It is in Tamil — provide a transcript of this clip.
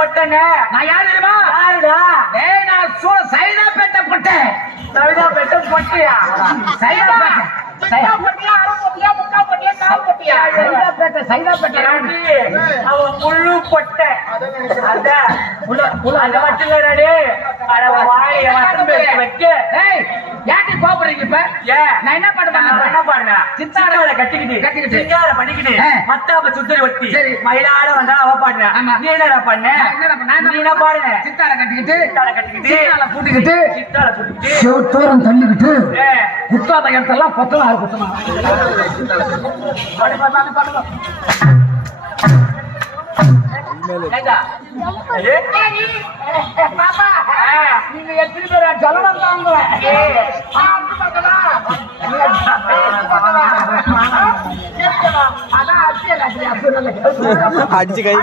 பொட்டங்க. நான் யாரு தெரியுமா? யாருடா? டேய் நான் சைதாப்பேட்டை பொட்டை. சைதாப்பேட்டை பொட்டியா? சைதாப்பேட்டை. சைதாப்பேட்டையா? அரைப்பட்டியா? முக்காப்பட்டியா? கால்பட்டியா? சைதாப்பேட்டை. அவன் முழு பொட்டை. அதான் அந்த மட்டும் இல்லடாடி. அட வாய வசம்பு வைக்க. ஏய் யாட்டி கோபறீங்க இப்ப? நான் என்ன பாடுனா சித்தாட கட்டிக்கிட்டு சிங்கார பண்ணிக்கிட்டு மத்தாப்ப சுத்தரி ஒட்டி மயிலாட வந்தா அவ பாடுனா. நீ என்னடா பண்ண? நீ என்ன பாடுன? சித்தாட கட்டிக்கிட்டு சித்தால பூட்டிக்கிட்டு தோரம் தள்ளிக்கிட்டு குத்தாத இடத்தெல்லாம் கொத்தலாம் இருக்குமா? நீங்க எத்தனை பேர் சொல்லணும் தாங்க அடிச்சு கை